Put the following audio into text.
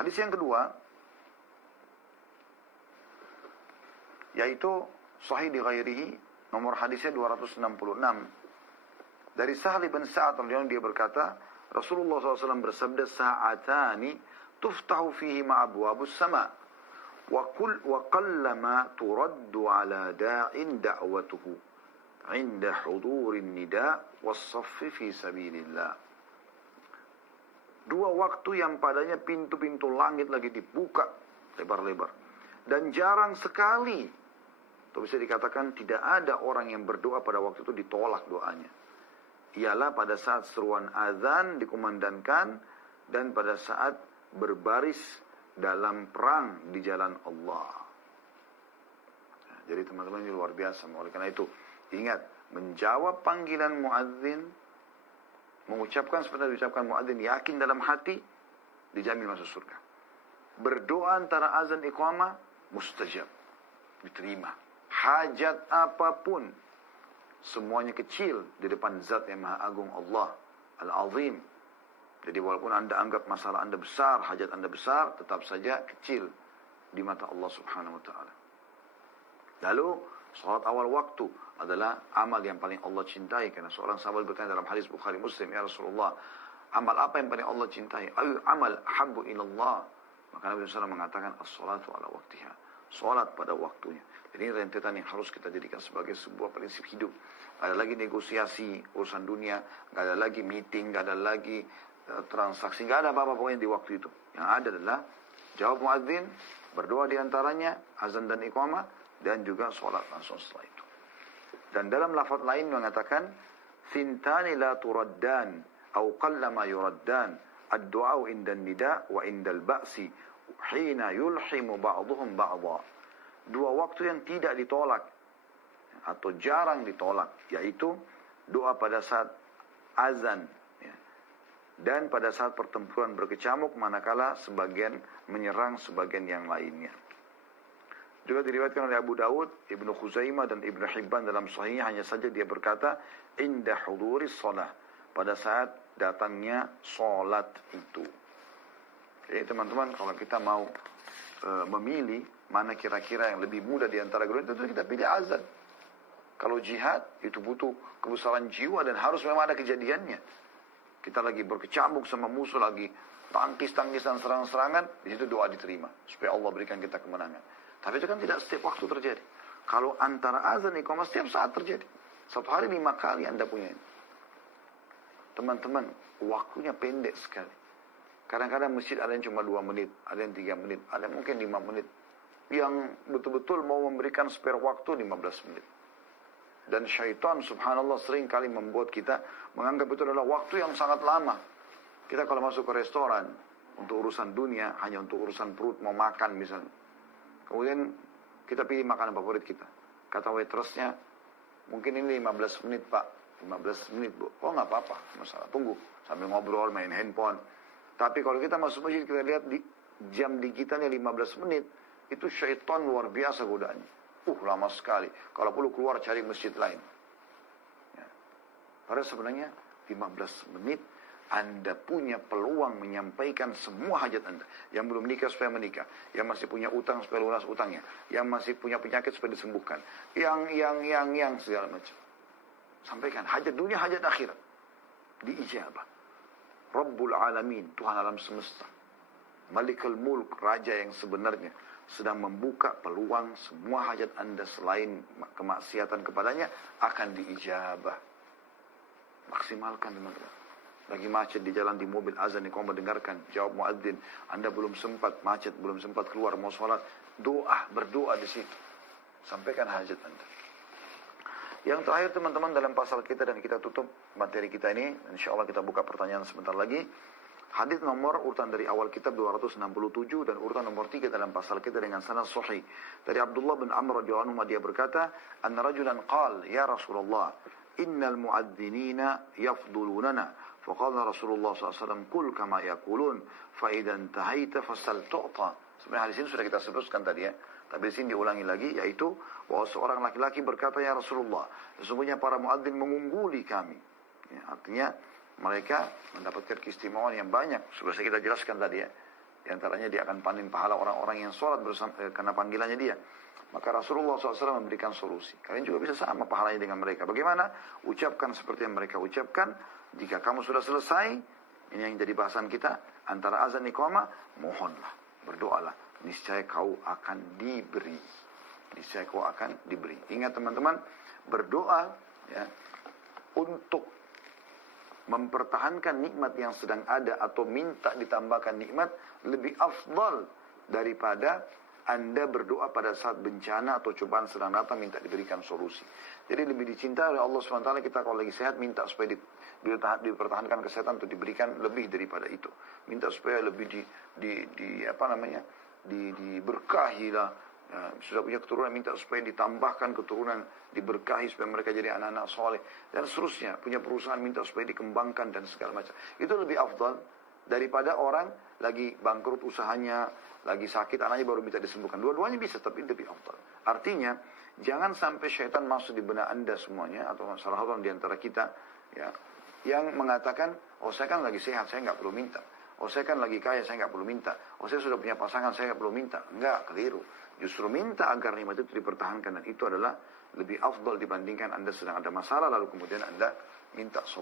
Hadis yang kedua, yaitu Sahih di ghairihi, nomor hadisnya 266. Dari Sahal bin Sa'ad radhiyallahu anhu, dia berkata, Rasulullah SAW bersabda, sa'atani tuftahu fihi ma'abwabus sama' wa qallama turaddu ala da'in da'watuhu 'inda hudurin nida' was-saffi fi sabilillah. Dua waktu yang padanya pintu-pintu langit lagi dibuka lebar-lebar. Dan jarang sekali, atau bisa dikatakan tidak ada orang yang berdoa pada waktu itu ditolak doanya. Ialah pada saat seruan azan dikumandangkan dan pada saat berbaris dalam perang di jalan Allah. Nah, jadi teman-teman ini luar biasa. Oleh karena itu, ingat, menjawab panggilan muadzin, mengucapkan seperti diucapkan muadzin, yakin dalam hati, dijamin masuk surga. Berdoa antara azan iqamah, mustajab, diterima. Hajat apapun, semuanya kecil di depan zat yang maha agung Allah Al-Azim. Jadi walaupun anda anggap masalah anda besar, hajat anda besar, tetap saja kecil di mata Allah Subhanahu wa ta'ala. Lalu salat awal waktu adalah amal yang paling Allah cintai. Karena seorang sahabat bertanya dalam hadis Bukhari Muslim, ya Rasulullah, amal apa yang paling Allah cintai? Ayu amal habbu ilallah. Maka Nabi SAW mengatakan as-salatu ala waktiha, salat pada waktunya. Jadi ini rentetan yang harus kita jadikan sebagai sebuah prinsip hidup. Gak ada lagi negosiasi urusan dunia, gak ada lagi meeting, gak ada lagi transaksi, gak ada apa-apa pokoknya di waktu itu. Yang ada adalah jawab muadzin, berdoa diantaranya azan dan iqamah, dan juga sholat langsung setelah itu. Dan dalam lafaz lain mengatakan thintani la turaddan au qallama yuraddan ad-du'a inda nida wa inda al-ba'si hina yulhimu ba'dhum ba'dha. Dua waktu yang tidak ditolak atau jarang ditolak, yaitu doa pada saat azan, ya, dan pada saat pertempuran berkecamuk manakala sebagian menyerang sebagian yang lainnya. Juga diriwayatkan oleh Abu Dawud, Ibnu Khuzaimah dan Ibnu Hibban dalam sahihnya, hanya saja dia berkata inda huduris shalah, pada saat datangnya salat itu. Jadi teman-teman, kalau kita mau memilih mana kira-kira yang lebih mudah di antara kedua, tentu kita pilih azan. Kalau jihad itu butuh kebesaran jiwa dan harus memang ada kejadiannya. Kita lagi berkecamuk sama musuh, lagi tangkis-tangkisan, serang-serangan, di situ doa diterima supaya Allah berikan kita kemenangan. Tapi itu kan tidak setiap waktu terjadi. Kalau antara azan iqamah setiap saat terjadi. Satu hari 5 kali Anda punya ini. Teman-teman, waktunya pendek sekali. Kadang-kadang masjid ada yang cuma 2 menit, ada yang 3 menit, ada yang mungkin 5 menit. Yang betul-betul mau memberikan spare waktu 15 menit. Dan syaitan subhanallah sering kali membuat kita menganggap itu adalah waktu yang sangat lama. Kita kalau masuk ke restoran, untuk urusan dunia, hanya untuk urusan perut, mau makan misalnya. Kemudian kita pilih makanan favorit kita. Kata waitressnya, mungkin ini 15 menit pak, 15 menit bu. Oh nggak apa-apa, masalah, tunggu. Sambil ngobrol, main handphone. Tapi kalau kita masuk masjid, kita lihat di jam digitalnya 15 menit, itu syaitan luar biasa godaannya. Lama sekali. Kalau perlu keluar cari masjid lain. Ya. Padahal sebenarnya 15 menit Anda punya peluang menyampaikan semua hajat Anda. Yang belum menikah supaya menikah. Yang masih punya utang supaya lunas utangnya. Yang masih punya penyakit supaya disembuhkan. Yang segala macam. Sampaikan hajat dunia, hajat akhirat. Diijabah. Rabbul Alamin, Tuhan alam semesta. Malikul Mulk, Raja yang sebenarnya, sedang membuka peluang semua hajat Anda selain kemaksiatan kepadanya akan diijabah. Maksimalkan teman-teman. Lagi macet di jalan, di mobil, azan, iqamah, dengarkan, jawab muadzin. Anda belum sempat macet, belum sempat keluar mau sholat, doa, berdoa di situ. Sampaikan hajat Anda. Yang terakhir teman-teman dalam pasal kita, dan kita tutup materi kita ini, insya Allah kita buka pertanyaan sebentar lagi. Hadis nomor urutan dari awal kitab 267 dan urutan nomor 3 dalam pasal kita dengan sanad sahih. Dari Abdullah bin Amr radhiyallahu anhu, dia berkata, "Anna rajulan qala, ya Rasulullah, innal muadzinina yafdulunana." Faqala Rasulullah SAW, "Qul kama yaqulun, fa idza intahaita fasal tu'ta." Sebenarnya hadis ini sudah kita sebutkan tadi ya. Tapi di sini diulangi lagi, yaitu bahwa seorang laki-laki berkata, "Ya Rasulullah, sesungguhnya para muadzin mengungguli kami." Ya, artinya mereka mendapatkan keistimewaan yang banyak. Sudah kita jelaskan tadi ya. Di antaranya dia akan panen pahala orang-orang yang sholat bersama, karena panggilannya dia. Maka Rasulullah SAW memberikan solusi. Kalian juga bisa sama pahalanya dengan mereka. Bagaimana? Ucapkan seperti yang mereka ucapkan. Jika kamu sudah selesai, ini yang jadi bahasan kita, antara azan iqamah, mohonlah, berdoalah. Niscaya kau akan diberi. Niscaya kau akan diberi. Ingat teman-teman, berdoa ya, untuk mempertahankan nikmat yang sedang ada atau minta ditambahkan nikmat lebih afdal daripada Anda berdoa pada saat bencana atau cobaan sedang datang minta diberikan solusi. Jadi lebih dicintai oleh Allah SWT kita kalau lagi sehat minta supaya dipertahankan kesehatan untuk diberikan lebih daripada itu. Minta supaya lebih diberkahi lah. Ya, sudah punya keturunan minta supaya ditambahkan keturunan, diberkahi supaya mereka jadi anak-anak soleh dan seterusnya. Punya perusahaan minta supaya dikembangkan dan segala macam. Itu lebih afdal daripada orang lagi bangkrut usahanya, lagi sakit anaknya baru minta disembuhkan. Dua-duanya bisa tapi lebih afdal. Artinya jangan sampai syaitan masuk di benak Anda semuanya atau salah satu di antara kita ya yang mengatakan, oh saya kan lagi sehat, saya nggak perlu minta. Oh saya kan lagi kaya, saya nggak perlu minta. Oh saya sudah punya pasangan, saya nggak perlu minta. Enggak, keliru. Justru minta agar nikmat itu dipertahankan. Dan itu adalah lebih afdal dibandingkan Anda sedang ada masalah, lalu kemudian Anda minta solusi.